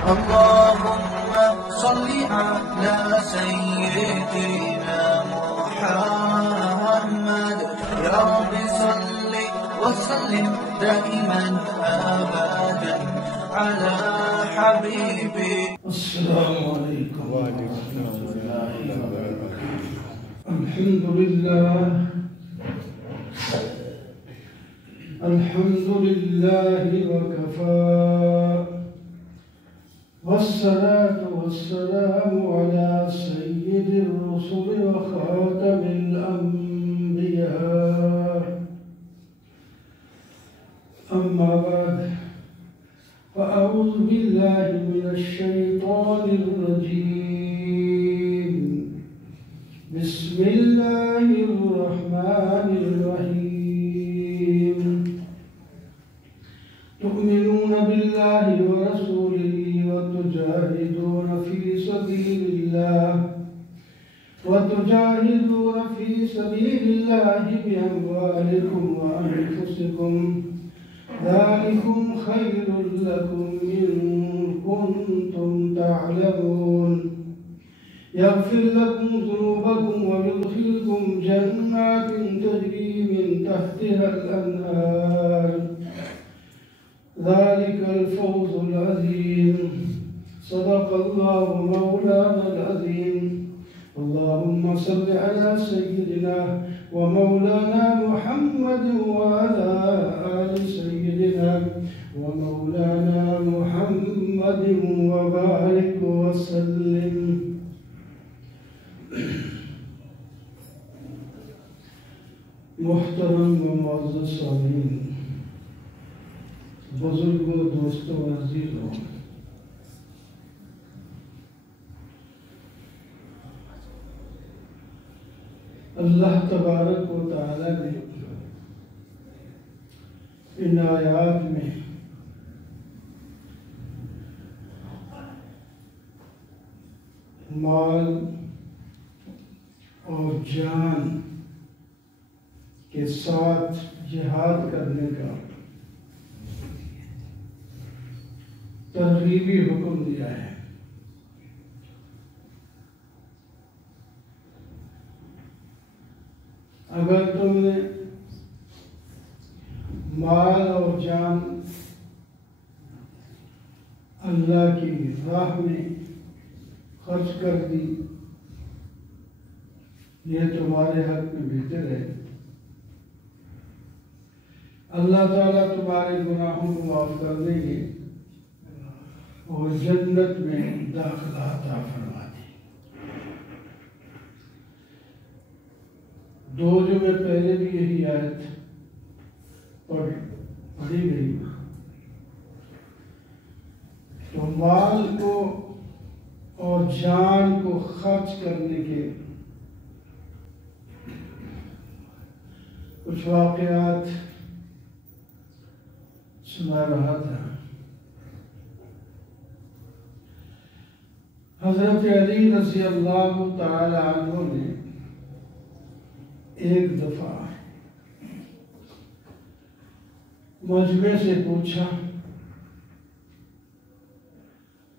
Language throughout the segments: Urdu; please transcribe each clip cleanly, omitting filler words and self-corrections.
اللهم صل على سيدنا محمد يا رب صل وسلم دائما أبدا على حبيبي. السلام عليكم ورحمة الله وبركاته. الحمد لله وكفى، والصلاة والسلام على سيد الرسل وخاتم الأنبياء. أما بعد، فأعوذ بالله من الشيطان الرجيم. بسم الله الرحمن الرحيم. تؤمنون بالله ورسوله وتجاهدون في سبيل الله بأموالكم وأنفسكم، ذلكم خير لكم إن كنتم تعلمون. يغفر لكم ذنوبكم ويدخلكم جنات تجري من تحتها الأنهار، ذلك الفوز العظيم. صدق الله مولانا العظيم. اللهم صل على سيدنا ومولانا محمد وعلى آل سيدنا ومولانا محمد وبارك وسلم. محترم و معزز سامعین، بزرگوں، دوستوں، عزیزوں، اللہ تبارک و تعالی نے ان آیات میں مال اور جان کے ساتھ جہاد کرنے کا ترغیبی حکم دیا ہے۔ اگر تم نے مال اور جان اللہ کی راہ میں خرچ کر دی، یہ تمہارے حق میں بہتر ہے۔ اللہ تعالیٰ تمہارے گناہوں کو معاف کر دیں گے اور جنت میں داخلہ عطا فرما دیں۔ دو جمعے پہلے بھی یہی آیت پڑھی گئی۔ تو مال کو اور جان کو خرچ کرنے کے کچھ واقعات سنا رہا تھا۔ حضرت علی رضی اللہ تعالی عنہ نے ایک دفعہ مجمع سے پوچھا،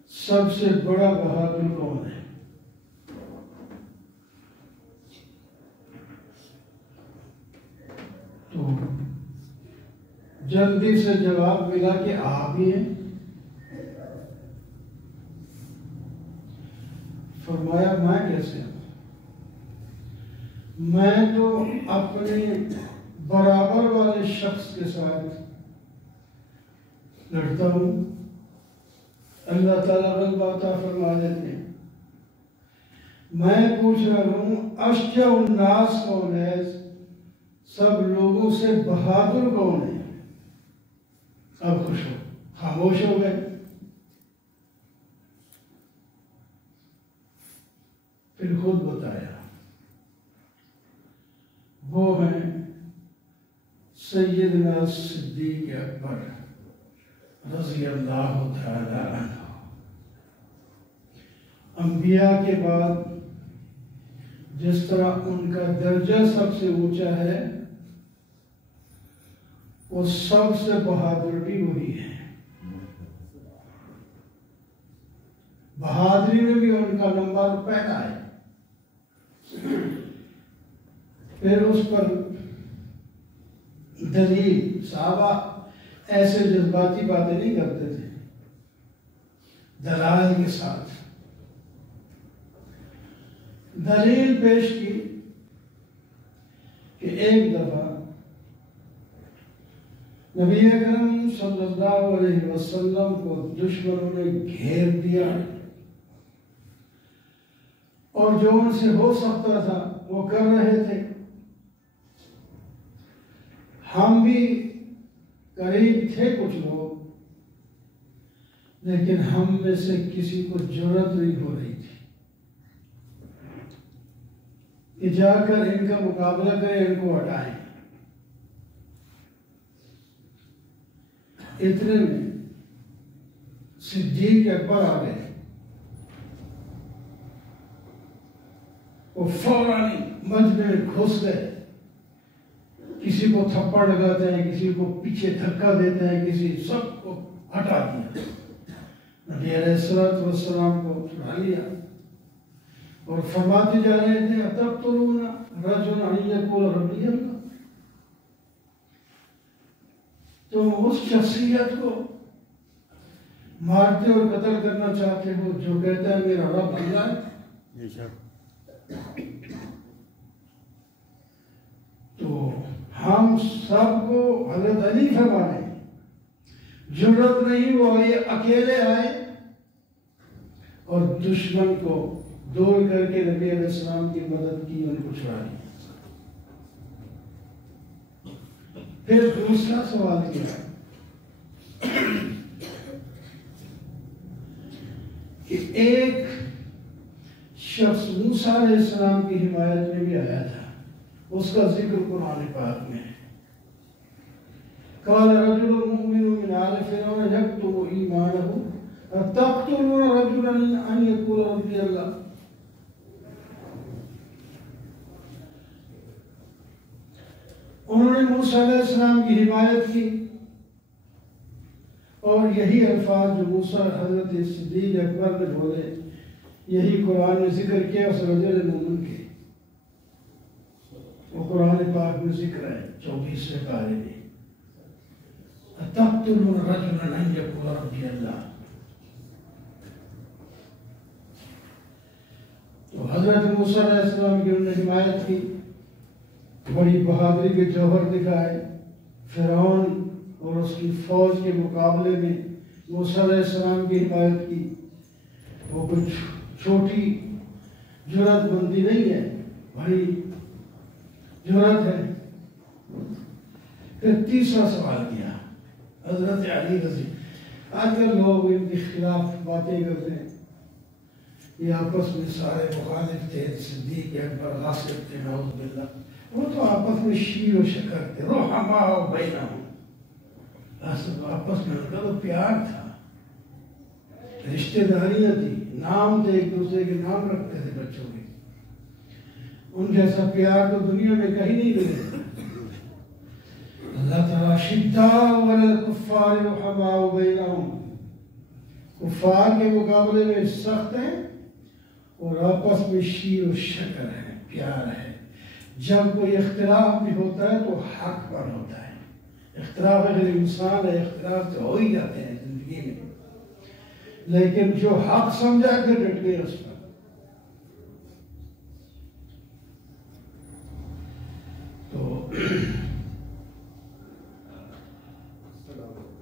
سب سے بڑا بہادر کون ہے؟ تو جلدی سے جواب ملا کہ آپ ہی ہیں۔ فرمایا میں کیسے ہوں؟ میں تو اپنے برابر والے شخص کے ساتھ لڑتا ہوں، اللہ تعالیٰ غلبہ عطا فرما دیتے ہیں۔ میں پوچھ رہا ہوں اشجع الناس کون ہے؟ سب لوگوں سے بہادر کون ہے؟ اب خوش ہو، خاموش ہو گئے۔ پھر خود بتایا، وہ ہیں سیدنا صدیق اکبر رضی اللہ تعالی عنہ۔ انبیاء کے بعد جس طرح ان کا درجہ سب سے اونچا ہے، وہ سب سے بہادر بھی وہی ہے۔ بہادری میں بھی ان کا نمبر پہلا ہے۔ پھر اس پر دلیل، صحابہ ایسے جذباتی باتیں نہیں کرتے تھے، دلائل کے ساتھ دلیل پیش کی کہ ایک دفعہ نبی اکرم صلی اللہ علیہ وسلم کو دشمنوں نے گھیر دیا اور جو ان سے ہو سکتا تھا وہ کر رہے تھے۔ ہم بھی قریب تھے کچھ لوگ، لیکن ہم میں سے کسی کو جرأت نہیں ہو رہی تھی کہ جا کر ان کا مقابلہ کریں، ان کو ہٹائیں۔ اتنے میں صدیق اکبر آ گئے، وہ فوراً مجمع میں گھس گئے، کسی کو تھپڑ لگاتے ہیں، کسی کو پیچھے دھکا دیتے ہیں، کسی سب کو ہٹا دیا۔ نبی علیہ السلام کو اٹھا لیا اور فرماتے جا رہے تھے اتقتلون رجلا ان یقول ربی اللہ، تم اس شخصیت کو مارتے اور قتل کرنا چاہتے ہو جو کہتا ہے میرا رب اللہ ہے؟ تو ہم سب کو حضرت علی فرمانے جرأت نہیں، وہ یہ اکیلے آئے اور دشمن کو دوڑ کر کے نبی علیہ السلام کی مدد کی، ان کو چھڑا لیا۔ پھر دوسرا سوال کیا کہ ایک شخص موسیٰ علیہ السلام کی حمایت میں بھی آیا تھا، اس کا ذکر قرآن پاک میں ہے۔ قال رجل مؤمن من آل فرعون یکتم ایمانہ اتقتلون رجلا ان یقول ربی اللہ۔ انہوں نے موسیٰ علیہ السلام کی حمایت کی اور یہی الفاظ جو موسیٰ حضرت صدیق اکبر نے بولے، یہی قرآن میں ذکر کیا اس رجل مومن کے، وہ قرآن پاک میں ذکر ہے 24ویں پارے میں، اتقتلون رجلا ان یقول ربی اللہ۔ تو حضرت موسیٰ علیہ السلام کی انہوں نے حمایت کی، بڑی بہادری کے جوہر دکھائے، فرعون اور اس کی فوج کے مقابلے میں موسیٰ علیہ السلام کی حمایت کی۔ وہ کچھ چھوٹی جرأت مندی نہیں ہے، بڑی جرأت ہے۔ پھر تیسرا سوال کیا حضرت علی رضی۔ آج کل لوگ ان کے خلاف باتیں کرتے ہیں، یہ آپس میں سارے مخالف تھے، صدیق اکبر غاصب تھے، نعوذ باللہ، وہ تو آپس میں شیر و شکر تھے، رحماء بینہم، آپس میں ان کا تو پیار تھا، رشتہ داریاں تھی، نام تھے، ایک دوسرے کے نام رکھتے تھے بچوں کے۔ ان جیسا پیار تو دنیا میں کہیں نہیں ملے۔ اللہ تعالیٰ شداء علی الکفار رحماء بینہم، کفار کے مقابلے میں سخت ہیں اور آپس میں شیر و شکر ہے، پیار ہے۔ جب کوئی اختلاف بھی ہوتا ہے تو حق پر ہوتا ہے، اختلاف اگر انسان ہے، اختلاف تو ہو ہی جاتے ہیں زندگی میں، لیکن جو حق سمجھا کے ڈٹ گئے اس پر۔ تو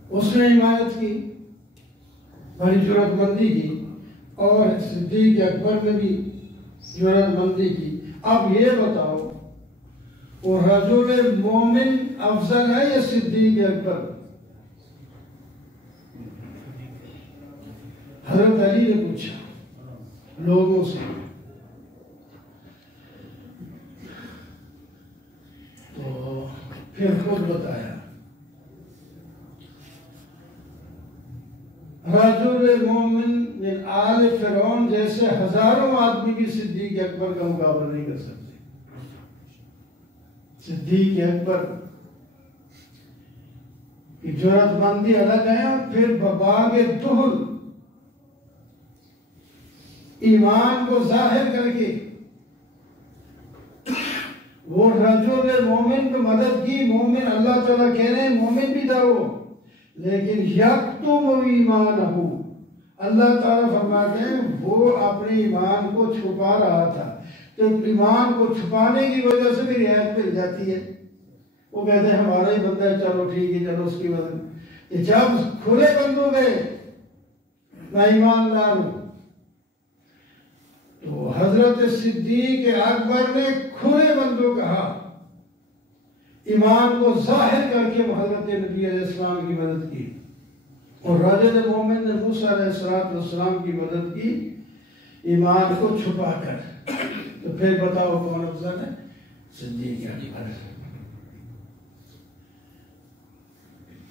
اس نے حمایت کی، بڑی جرأت مندی کی، اور صدیق اکبر نے بھی جرأت مندی کی۔ اب یہ بتاؤ وہ رجل مومن افضل ہے یا صدیق اکبر؟ حضرت علی نے پوچھا لوگوں سے، تو پھر خود بتایا رجل مومن من آل فرعون جیسے ہزاروں آدمی بھی صدیق اکبر کا مقابلہ نہیں کر سکتے۔ صدیق اکبر کی جرأت مندی الگ ہے، اور پھر بباغ دہل ایمان کو ظاہر کر کے وہ رجل مومن کو مدد کی. مومن اللہ تعالیٰ کہہ رہے ہیں مومن بھی تھا وہ, لیکن یکتم ایمانہ, اللہ تعالیٰ فرماتے ہیں وہ اپنے ایمان کو چھپا رہا تھا. تو ایمان کو چھپانے کی وجہ سے بھی رعایت مل جاتی ہے. وہ کہتے ہیں ہمارا ہی بندہ ہے, چلو ٹھیک ہے, چلو اس کی مدد. جب کھلے بندوں گئے میں ایمان لا ہوں, تو حضرت صدیق اکبر نے کھلے بندوں کہا, ایمان کو ظاہر کر کے حضرت نبی علیہ السلام کی مدد کی. اور رجل مومن نے موسیٰ علیہ السلام کی مدد کی ایمان کو چھپا کر. تو پھر بتاؤ کون افضل ہے؟ صدیق اکبر.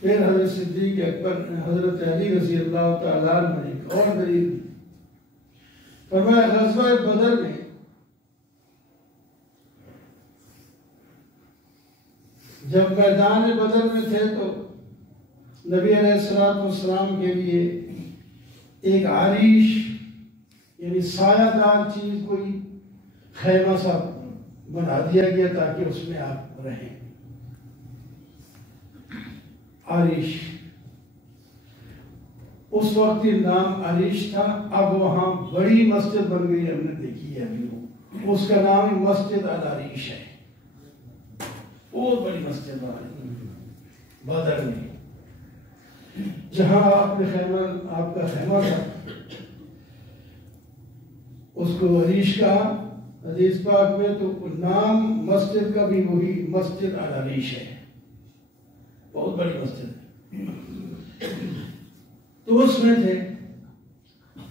پھر حضرت صدیق اکبر حضرت علی رضی اللہ تعالیٰ عنہ نے ایک اور دلیل دی. فرمایا غزوہ بدر میں جب میدان بدر میں تھے تو نبی علیہ السلام کے لیے ایک عریش یعنی سایہ دار چیز کوئی خیمہ سا بنا دیا گیا تاکہ اس میں آپ رہیں. عریش اس وقت یہ نام عریش تھا, اب وہاں بڑی مسجد بن گئی, ہم نے دیکھی ہے ابھی, وہ اس کا نام مسجد العریش ہے. بہت بڑی مسجد بدر میں جہاں آپ کا خیمہ تھا اس کو عریش کہا حدیث پاک میں. تو نام مسجد کا بھی وہی مسجد العریش ہے, بہت بڑی مسجد ہے. تو اس میں تھے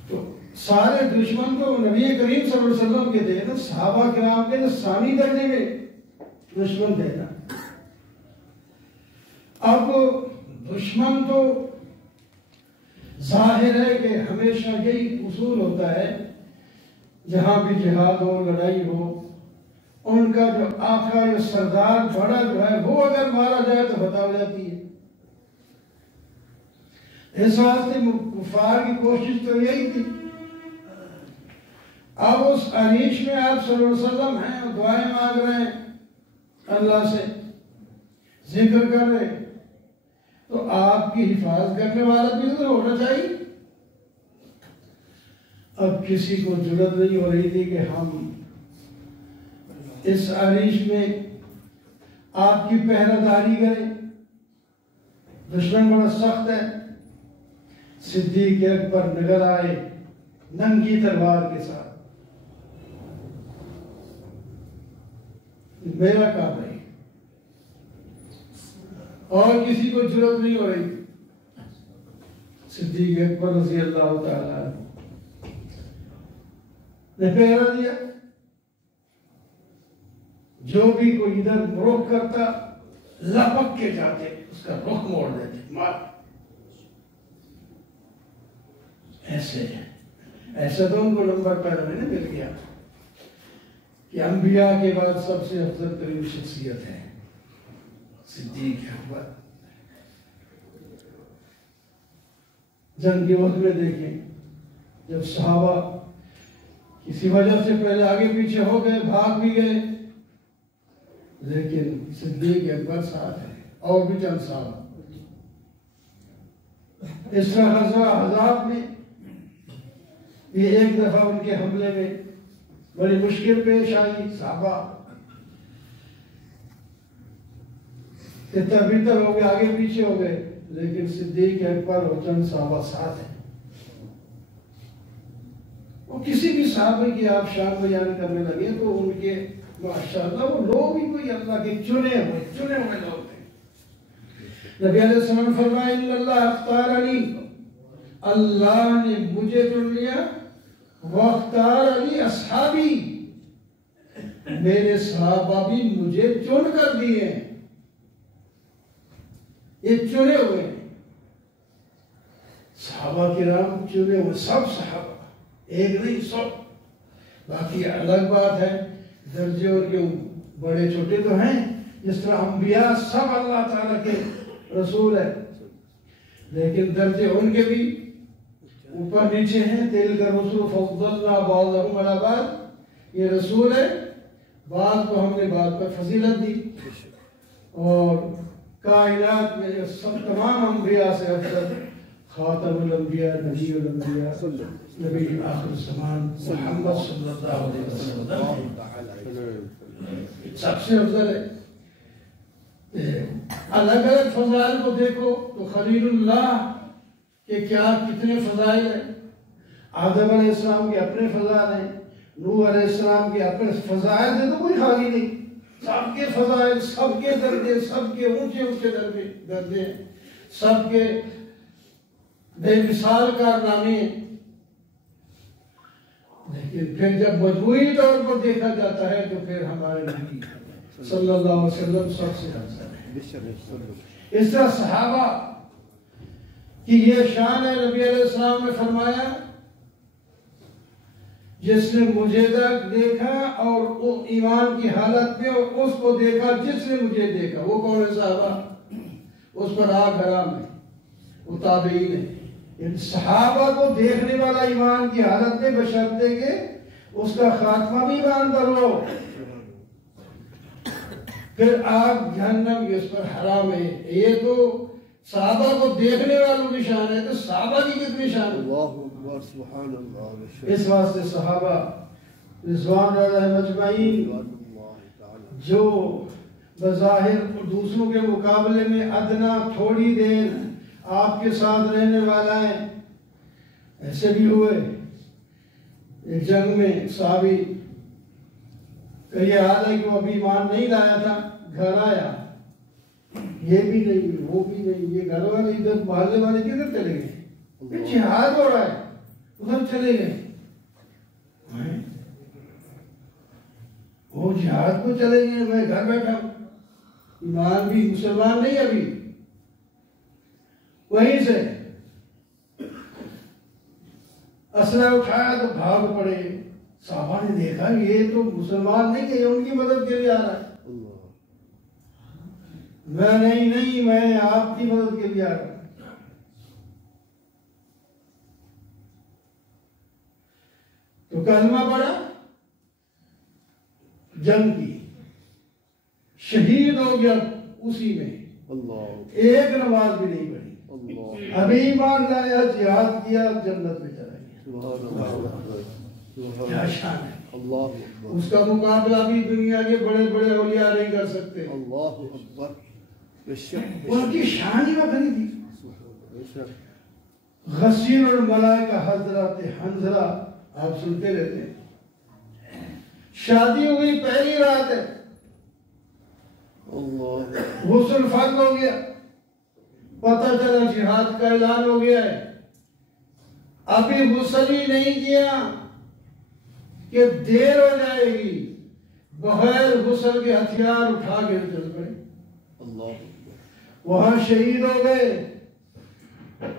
تو سارے دشمن تو نبی کریم صلی اللہ علیہ وسلم کے تھے نا, صحابہ کرام کے ثانی درجے میں دشمن تھے نا. اب دشمن تو ظاہر ہے کہ ہمیشہ یہی اصول ہوتا ہے جہاں بھی جہاد ہو لڑائی ہو, ان کا جو آقا یا سردار بڑا جو ہے وہ اگر مارا جائے تو فتح ہو جاتی ہے. اس واسطے کفار کی کوشش تو یہی تھی. اب اس عریش میں آپ صلی اللہ علیہ وسلم ہیں اور دعائیں مانگ رہے ہیں, اللہ سے ذکر کر رہے ہیں, تو آپ کی حفاظت کرنے والا بھی ادھر ہونا چاہیے. اب کسی کو جرأت نہیں ہو رہی تھی کہ ہم اس عریش میں آپ کی پہرہ داری کریں, دشمن بڑا سخت ہے. صدیق اکبر نگر آئے ننگی تلوار کے ساتھ, میرا کام ہے, اور کسی کو جرأت نہیں ہو رہی. صدیق اکبر رضی اللہ تعالیٰ نے پہرا دیا. جو بھی کوئی ادھر رخ کرتا لپک کے جاتے, اس کا رخ موڑ دیتے, مار. ایسا تو ان کو نمبر پہلے میں نے مل گیا کہ انبیاء کے بعد سب سے افضل ترین شخصیت ہے صدیق اکبر. جنگ کے وقت میں دیکھیں جب صحابہ کسی وجہ سے پہلے آگے پیچھے ہو گئے, بھاگ بھی گئے, لیکن صدیق اکبر ساتھ ہے, اور بھی چند صحابہ. اس طرح غزوہ احزاب میں یہ ایک دفعہ ان کے حملے میں بڑی مشکل پیش آئی. صحابہ تتر بتر ہو گئے, آگے پیچھے ہو گئے, لیکن صدیق اکبر اور چند صحابہ ساتھ ہیں. وہ کسی بھی صحابہ کی آپ شان بیان کرنے لگے تو ان کے ماشاءاللہ وہ لوگ بھی کوئی اللہ کے چنے ہوئے لوگ تھے. نبی علیہ السلام فرمائے ان اللہ اختارنی, اللہ نے مجھے چن لیا, واختار علی اصحابی, میرے صحابہ بھی مجھے چن کر دیے. یہ چنے ہوئے ہیں صحابہ کرام, چنے ہوئے سب صحابہ, ایک نہیں سب. باقی الگ بات ہے درجے اور کیوں بڑے چھوٹے تو ہیں, جس طرح انبیاء سب اللہ تعالیٰ کے رسول ہے, لیکن درجے ان کے بھی اوپر نیچے ہیں، تلک الرسل فضلنا بعضهم علی بعض، یہ رسول ہے، بعض کو ہم نے بعض پر فضیلت دی، اور کائنات میں سب تمام انبیاء سے افضل خاتم الانبیاء نبی الانبیاء نبی آخر زمان محمد صلی اللہ علیہ وسلم سب سے افضل ہے۔ الگ الگ فضائل کو دیکھو تو خلیل اللہ کہ کیا کتنے فضائل ہیں، آدم علیہ السلام کے اپنے فضائل ہیں، نوح علیہ السلام کے اپنے فضائل ہیں، تو کوئی خالی نہیں، سب کے فضائل، سب کے درجے، سب کے اونچے اونچے درجے، سب کے بے مثال کارنامے ہیں۔ لیکن پھر جب مجموعی طور پر دیکھا جاتا ہے تو پھر ہمارے نبی صلی اللہ علیہ وسلم سب سے افضل ہے۔ اس طرح صحابہ کہ یہ شان ہے، نبی علیہ السلام نے فرمایا جس نے مجھے دیکھا اور ایمان کی حالت میں، اور اس کو دیکھا جس نے مجھے دیکھا، وہ کون ہے صحابہ؟ اس پر آگ حرام ہے، وہ تابعین ہے۔ یعنی صحابہ کو دیکھنے والا ایمان کی حالت میں بشرطے کہ اس کا خاتمہ بھی ایمان پر ہو، پھر آگ جہنم کی اس پر حرام ہے۔ یہ تو صحابہ کو دیکھنے والوں کی شان ہے، تو صحابہ کی کتنی شان ہے؟ اللہ اکبر، سبحان اللہ۔ اس واسطے صحابہ رضوان اللہ مجمعین جو بظاہر دوسروں کے مقابلے میں ادنا تھوڑی دیر آپ کے ساتھ رہنے والا ہے، ایسے بھی ہوئے۔ ایک جنگ میں صحابی کا یہ حال ہے کہ وہ ابھی ایمان نہیں لایا تھا، گھر آیا، یہ بھی نہیں وہ بھی نہیں، یہ گھر والے ادھر محلے والے کدھر چلے گئے؟ جہاد ہو رہا ہے، ادھر چلے گئے، وہ جہاد کو چلے گئے، میں گھر بیٹھا ہوں، ایمان بھی مسلمان نہیں ابھی۔ وہیں سے اسلحہ اٹھایا تو بھاگ پڑے، صحابہ نے دیکھا یہ تو مسلمان نہیں ہے، یہ ان کی مدد کے لیے آ رہا ہے۔ میں نہیں میں آپ کی مدد کے لیے آ رہا ہوں۔ تو کلمہ پڑھا، جنگ کی، شہید ہو گیا اسی میں، ایک نماز بھی نہیں پڑھی، ابھی ایمان لایا، جہاد کیا، جنت میں چلا گیا۔ کیا شان ہے! اس کا مقابلہ بھی دنیا کے بڑے بڑے اولیاء نہیں کر سکتے، ان کی شان ہی وکھری تھی۔ غسیل الملائکہ حضرت حنظلہ آپ سنتے رہتے ہیں، شادی ہوئی پہلی رات ہے، غسل فرض ہو گیا، پتہ چلا جہاد کا اعلان ہو گیا ہے، ابھی غسل ہی نہیں کیا کہ دیر ہو جائے گی، بغیر غسل کے ہتھیار اٹھا کے چل پڑے، وہاں شہید ہو گئے۔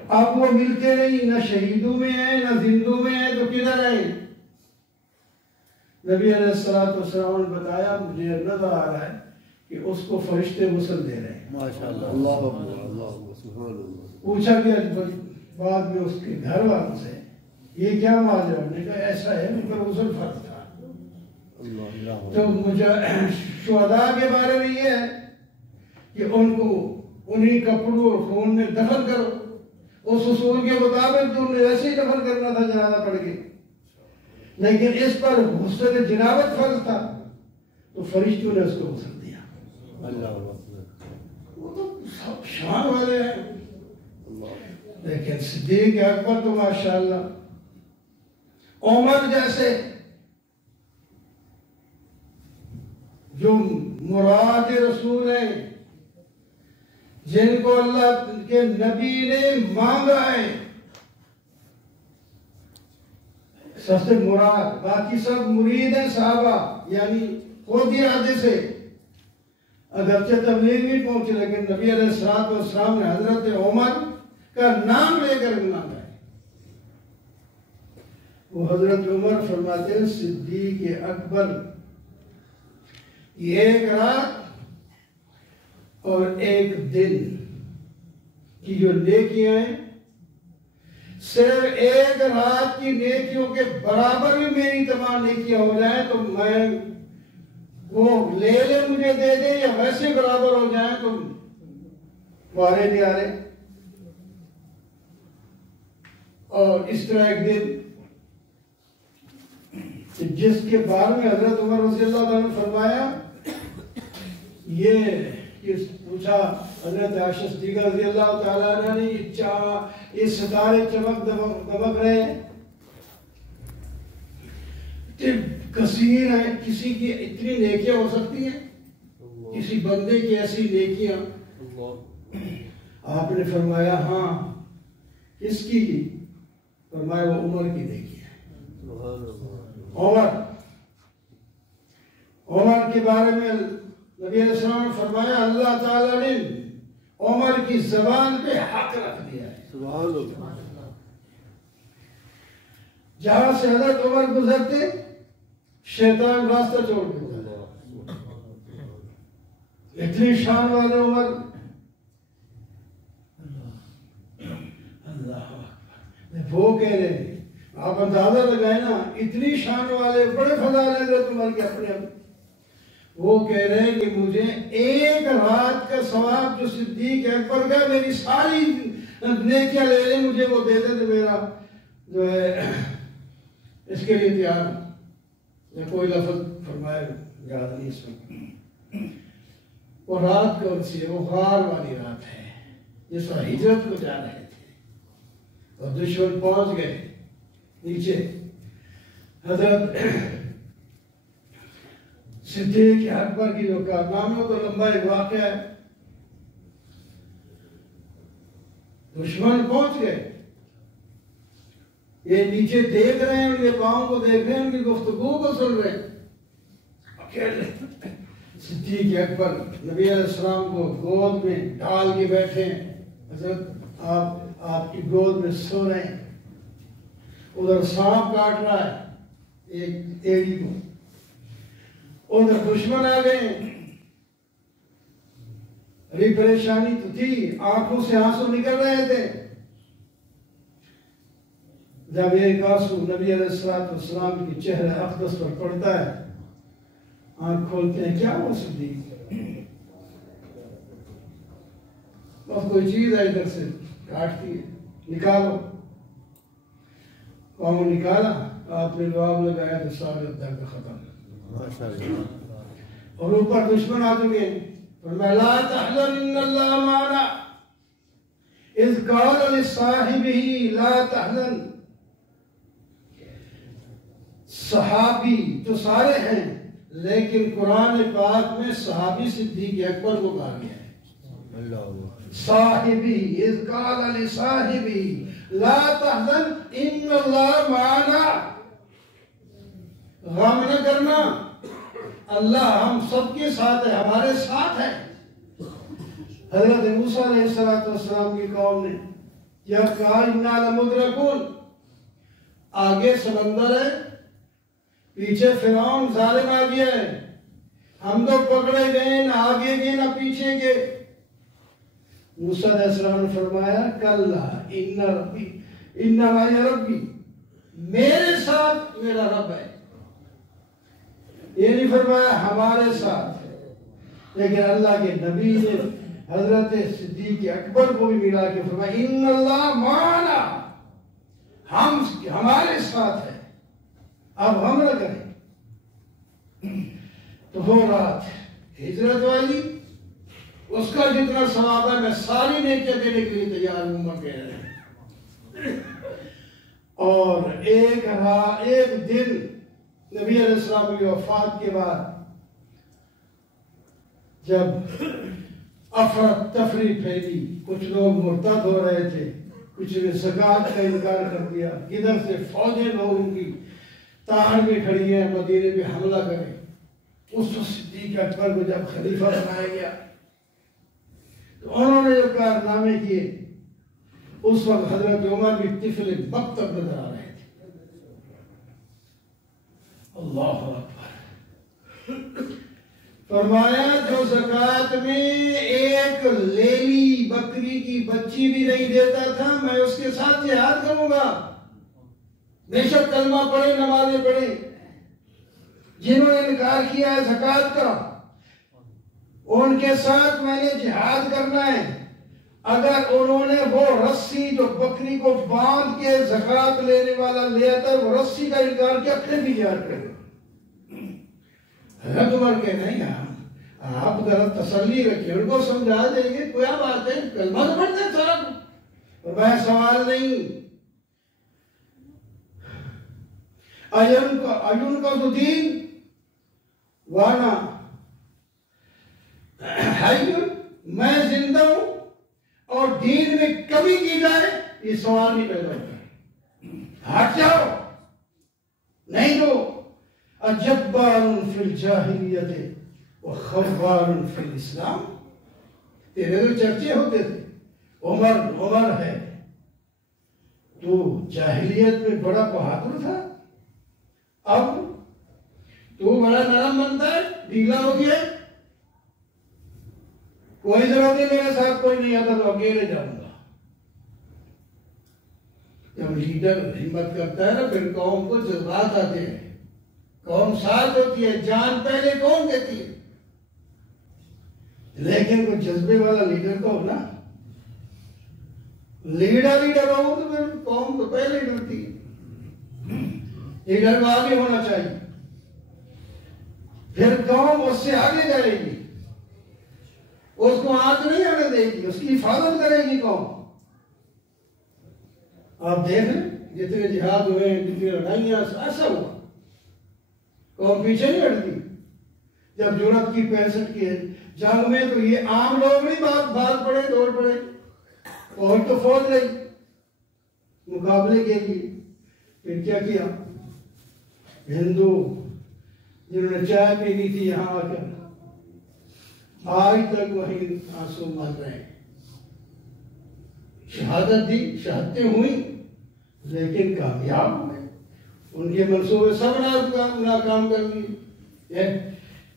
اب وہ ملتے نہیں، نہ شہیدوں میں ہیں نہ زندوں میں ہیں، تو کدھر ہیں؟ نبی علیہ السلام نے بتایا مجھے نظر آ رہا ہے کہ اس کو فرشتے غسل دے رہے ہیں۔ ماشاءاللہ، اللہ اکبر، اللہ سبحان اللہ۔ پوچھا گیا بعد میں اس کے گھر والوں سے یہ کیا ماجرا؟ نے کہا ایسا ہے، ان پر غسل فرض تھا۔ تو مجھے شہداء کے بارے میں یہ ہے کہ ان کو انہی کپڑوں اور خون میں دفن کرو، اس اصول کے مطابق تو انہیں ایسے ہی دفن کرنا تھا جنازہ پڑھ کے، لیکن اس پر غسل جنابت فرض تھا تو فرشتوں نے اس کو غسل دیا۔ وہ تو سب شان والے ہیں، لیکن صدیق اکبر تو ماشاءاللہ عمر جیسے جو مراد رسول ہیں، جن کو اللہ کے نبی نے مانگا ہے، سب سے مراد، باقی سب مرید ہیں صحابہ، یعنی خود ہی ارادے سے، اگرچہ تبلیغ نہیں پہنچے، لیکن نبی علیہ السلام نے حضرت عمر کا نام لے کر مانگا ہے۔ وہ حضرت عمر فرماتے ہیں صدیق اکبر یہ ایک رات اور ایک دن کی جو نیکیاں ہیں صرف ایک رات کی نیکیوں کے برابر بھی میری تمام نیکیاں ہو جائیں تو میں وہ لے مجھے دے دے یا ویسے برابر ہو جائیں تو مارے نہیں آ رہے. اور اس طرح ایک دن جس کے بارے میں حضرت عمر رضی اللہ عنہ نے فرمایا، یہ پوچھا حضرت عائشہ صدیقہ رضی اللہ تعالیٰ عنہ نے، یہ ستارے چمک دمک رہے ہیں، کثیر ہیں، کسی کی اتنی نیکیاں ہو سکتی ہیں، کسی بندے کی ایسی نیکیاں؟ آپ نے فرمایا ہاں. کس کی؟ فرمایا وہ عمر کی نیکی ہے. عمر کے بارے میں نبی علیہ السلام نے فرمایا اللہ تعالیٰ نے عمر کی زبان پہ حق رکھ دیا ہے. سبحان اللہ. جہاں سے حضرت عمر گزرتے شیطان راستہ چھوڑ دیتا ہے. اتنی شان والے عمر. اللہ وہ کہہ رہے ہیں، آپ اندازہ لگائیں نا، اتنی شان والے بڑے فضائل حضرت عمر کے اپنے. وہ کہہ رہے ہیں کہ مجھے ایک رات کا ثواب جو صدیق اکبر کا، میری ساری نیکیاں لے لیں، مجھے وہ دے دیں تو میرا جو ہے اس کے لیے تیار ہوں. کوئی لفظ فرمائے یاد نہیں اس میں. وہ رات کون سی ہے؟ وہ غار والی رات ہے جس پر ہجرت کو جا رہے تھے اور دشمن پہنچ گئے نیچے. حضرت صدیق اکبر کی جو کارنامے تو لمبا ایک واقعہ ہے. دشمن پہنچ گئے، یہ نیچے دیکھ رہے ہیں، ان کے پاؤں کو دیکھ رہے ہیں، ان کی گفتگو کو سن رہے ہیں. اکیلے صدیق اکبر نبی علیہ السلام کو گود میں ڈال کے بیٹھے ہیں. حضرت آپ کی گود میں سو رہے ہیں. ادھر سانپ کاٹ رہا ہے ایک ایڑی کو، ادھر دشمن آ گئے ہیں. ابھی پریشانی تو تھی، آنکھوں سے آنسو نکل رہے تھے. جب ایک آنسو نبی علیہ السلام کی چہرہ اقدس پر پڑتا ہے، آنکھ کھولتے ہیں. کیا ہو صدیق؟ بس کوئی چیز ہے ادھر سے کاٹتی ہے، نکالو. پاؤں نکالا، آپ نے لعاب لگایا تو سارے درد ختم. اور اوپر دشمن آ چکے. فرمایا لا تحزن ان اللہ معنا اذ قال لصاحبہ لا تحزن. صحابی تو سارے ہیں، لیکن قرآن پاک میں صحابی صدیق اکبر کو کہا گیا ہے. صاحبی اذ قال لصاحبہ لا تحزن ان اللہ معنا. غم نہ کرنا، اللہ ہم سب کے ساتھ ہے، ہمارے ساتھ ہے. حضرت موسیٰ علیہ السلام کی قوم نے کیا کہا؟ انا لمدرکون. آگے سمندر ہے، پیچھے فرعون ظالم آ گیا ہے، ہم تو پکڑے گئے، نہ آگے گئے نہ پیچھے گئے. موسیٰ علیہ السلام نے فرمایا کلا ان ربی ان معی ربی، میرے ساتھ میرا رب ہے. یہ نہیں فرمایا ہمارے ساتھ، لیکن اللہ کے نبی نے حضرت صدیق اکبر کو بھی ملا کے فرمایا ان اللہ معنا، ہمارے ساتھ ہے، اب ہم نہ کریں. تو وہ رات ہجرت والی، اس کا جتنا ثواب ہے میں ساری نیکیاں دینے کے لیے تیار ہوں. عمر کہہ رہے ہیں. اور ایک دن نبی علیہ السلام کی وفات کے بعد جب افراتفری پھیلی، کچھ لوگ مرتد ہو رہے تھے، کچھ نے زکوٰۃ کا انکار کر دیا، کدھر سے فوجیں لوگوں کی تار میں کھڑی ہیں مدینے پہ حملہ کریں. اس وقت صدیق اکبر کو جب خلیفہ بنایا گیا تو انہوں نے جو کارنامے کیے، اس وقت حضرت عمر بھی طفل مکتب نظر آ رہے تھے. اللہ اکبر. فرمایا جو زکوٰۃ میں ایک لیلی بکری کی بچی بھی نہیں دیتا تھا، میں اس کے ساتھ جہاد کروں گا، بے شک کلمہ پڑھے، نمازیں پڑھے۔ جنہوں نے انکار کیا ہے زکوٰۃ کا، ان کے ساتھ میں نے جہاد کرنا ہے۔ اگر انہوں نے وہ رسی جو بکری کو باندھ کے زکوٰۃ لینے والا لیا تھا، وہ رسی کا انکار کیا، پھر بھی جہاد کرے گا۔ حضرت عمر کہ نہیں، آپ ذرا تسلی رکھیں، ان کو سمجھا دیں گے، کوئی بات ہے، کلمہ تو پڑھتے ہیں سارا کچھ، اور میں سوال نہیں۔ ایون کا تو دین وانا میں زندہ ہوں اور دین میں کمی کی جائے، یہ سوال نہیں پیدا ہوتا۔ ہٹ جاؤ، نہیں تو اجبار فی الجاہلیت وخوار فی الاسلام، تیرے تو چرچے ہوتے تھے، عمر ہے، تو جاہلیت میں بڑا بہادر تھا، اب تو بڑا نرم بنتا ہے، ڈھیلا ہو گیا، کوئی ضرورت نہیں، میرے ساتھ کوئی نہیں آتا تو اکیلے جاؤں گا۔ جب لیڈر ہمت کرتا ہے نا، پھر قوم کو جذبات آتے ہیں، قوم ساتھ ہوتی ہے، جان پہلے کون دیتی ہے، لیکن کوئی جذبے والا لیڈر تو ہونا، لیڈر ہو تو پھر قوم تو پہلے ڈرتی ہے، لیڈر کو آگے ہونا چاہیے، پھر قوم اس سے آگے جائے گی، اس کو آنچ نہیں آنے دے گی، اس کی حفاظت کرے گی قوم۔ آپ دیکھ لیں جتنے جہاد ہوئے، جتنی لڑائیاں، ایسا ہوا، قوم پیچھے نہیں ہٹتی۔ جب جرأت کی 65 کی جنگ میں تو یہ عام لوگ نہیں بھاگ پڑے، دوڑ پڑے، فوج تو فوج رہی مقابلے کے لیے۔ پھر کیا کیا؟ ہندو جنہوں نے چائے پینی تھی یہاں آ کر آج تک وہی آنسو مار رہے ہیں۔ شہادت دی، شہادتیں ہوئی، لیکن کامیاب ہوئے، ان کے منصوبے سب ناکام کر دیے۔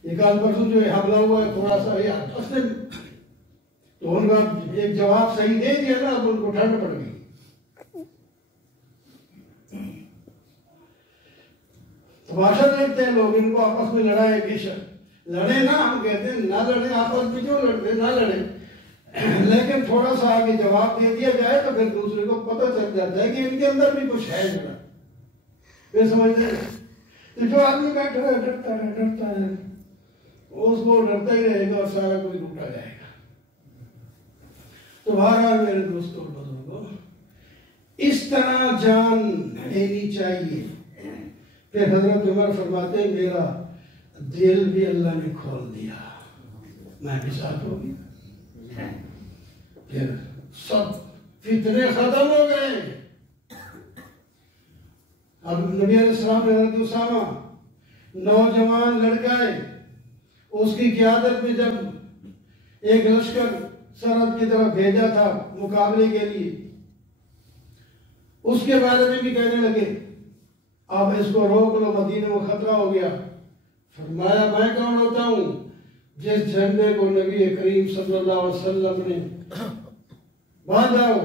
یہ کال پرسوں جو حملہ ہوا ہے، تھوڑا سا یہ اصل تو ان کا ایک جواب صحیح دے دیا نا، اب ان کو ٹھنڈ پڑ گئی۔ تماشا دیکھتے ہیں لوگ، ان کو آپس میں لڑائے، بے شک لڑے نا، ہم کہتے ہیں نہ لڑے، آپس میں کیوں لڑتے، نہ لڑے، لیکن تھوڑا سا آگے جواب دے دیا جائے تو پھر دوسرے کو پتہ چل جاتا ہے کہ ان کے اندر بھی کچھ ہے جڑا، پھر سمجھتے ہیں۔ تو جو آدمی بیٹھا ہے ڈرتا ہے، اس کو ڈرتا ہی رہے گا اور سارا کچھ لوٹا جائے گا۔ تو بہرحال میرے دوستوں اور بزرگوں، اس طرح جان دینی چاہیے۔ پھر حضرت عمر فرماتے ہیں میرا دل بھی اللہ نے کھول دیا، میں بھی ساتھ ہو گیا، پھر سب فتنے ختم ہو گئے۔ اب نبی علیہ السلام نے حضرت اسامہ نوجوان لڑکا ہے، اس کی قیادت میں جب ایک لشکر سرحد کی طرف بھیجا تھا مقابلے کے لیے، اس کے بارے میں بھی کہنے لگے اب اس کو روک لو، مدینے میں خطرہ ہو گیا۔ فرمایا میں کون ہوتا ہوں جس جھنڈے کو نبی کریم صلی اللہ علیہ وسلم نے باندھا ہو،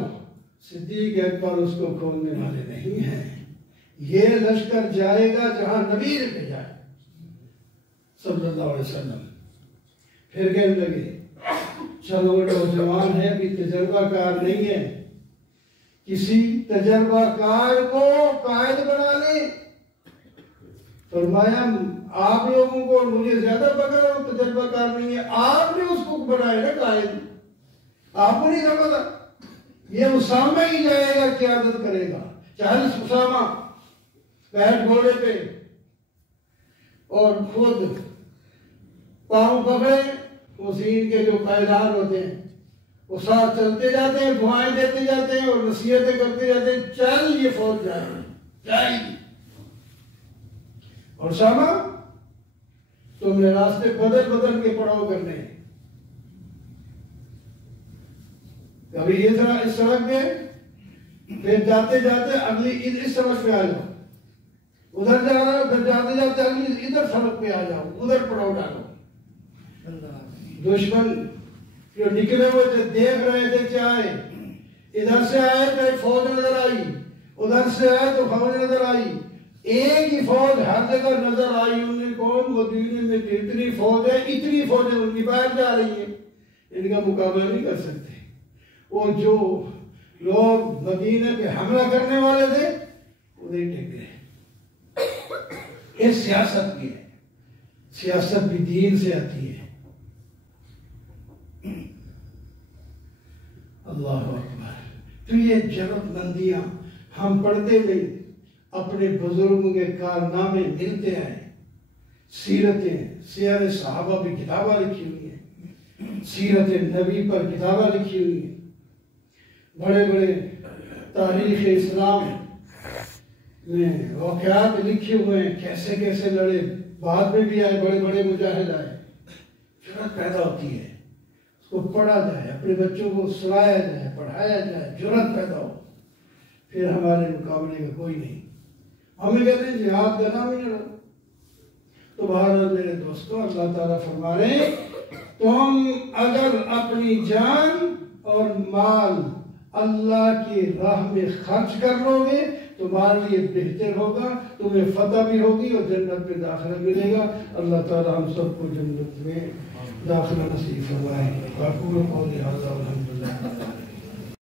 صدیق اکبر اس کو کھولنے والے نہیں ہیں۔ یہ لشکر جائے گا جہاں نبی نے بھیجا ہے صلی اللہ علیہ وسلم۔ پھر کہنے لگے چلو نوجوان ہے، ابھی تجربہ کار نہیں ہے، کسی تجربہ کار کو قائد بنا لیں۔ فرمایا آپ لوگوں کو مجھے زیادہ پکڑ اور تجربہ کار نہیں ہے، آپ نے اس کو بنایا نا قائد، آپ کو نہیں سمجھا، یہ اسامہ ہی جائے گا، قیادت کرے گا، چاہے اسامہ بیٹھ گھوڑے پہ اور خود پاؤں پکڑے، حسین کے جو قائدان ہوتے ہیں وہ ساتھ چلتے جاتے ہیں، دعائیں دیتے جاتے ہیں اور نصیحتیں کرتے جاتے ہیں، چل یہ فوج جائے گی۔ اور اسامہ تم نے راستے بدل بدل کے پڑاؤ کرنے، کبھی یہ طرح اس سڑک پہ، پھر جاتے جاتے اگلی اس سڑک پہ آ جاؤ، ادھر جا رہا ہو، پھر جاتے جاتے اگلی ادھر سڑک پہ آ جاؤ، ادھر پڑاؤ ڈالو۔ دشمن جو نکلے ہوئے تھے دیکھ رہے تھے چاہے ادھر سے آئے تو ایک فوج نظر آئی، ادھر سے آئے تو فوج نظر آئی، ایک ہی فوج ہر جگہ نظر آئی. انہیں کون مدینے میں اتنی فوج ہے، اتنی فوجیں ان کی باہر جا رہی ہیں، ان کا مقابلہ نہیں کر سکتے. اور جو لوگ مدینے پہ حملہ کرنے والے تھے انہیں ٹک گئے. یہ سیاست بھی ہے، سیاست بھی دین سے آتی ہے. اللہ اکبر. تو یہ جرات مندیاں ہم پڑھتے ہوئے اپنے بزرگوں کے کارنامے ملتے ہیں، سیرتیں، سیر صحابہ بھی کتابیں لکھی ہوئی ہیں، سیرت نبی پر کتابیں لکھی ہوئی ہیں، بڑے بڑے تاریخ اسلام میں واقعات لکھے ہوئے ہیں، کیسے کیسے لڑے، بعد میں بھی آئے، بڑے بڑے مجاہد آئے. جرات پیدا ہوتی ہے، اس کو پڑھا جائے، اپنے بچوں کو سنایا جائے، پڑھایا جائے، جرات پیدا ہو. پھر ہمارے مقابلے کا کوئی نہیں. ہمیں کہتے ہیں جہاد کا نام ہی نہ لو. تو بہرحال میرے دوستوں، اللہ تعالیٰ فرما رہے ہیں تم اگر اپنی جان اور مال اللہ کی راہ میں خرچ کر لو گے تمہارے لیے بہتر ہوگا، تمہیں فتح بھی ہوگی اور جنت میں داخلہ ملے گا. اللہ تعالیٰ ہم سب کو جنت میں داخلہ نصیب فرمائے. اقول قولی ھذا والحمد للہ.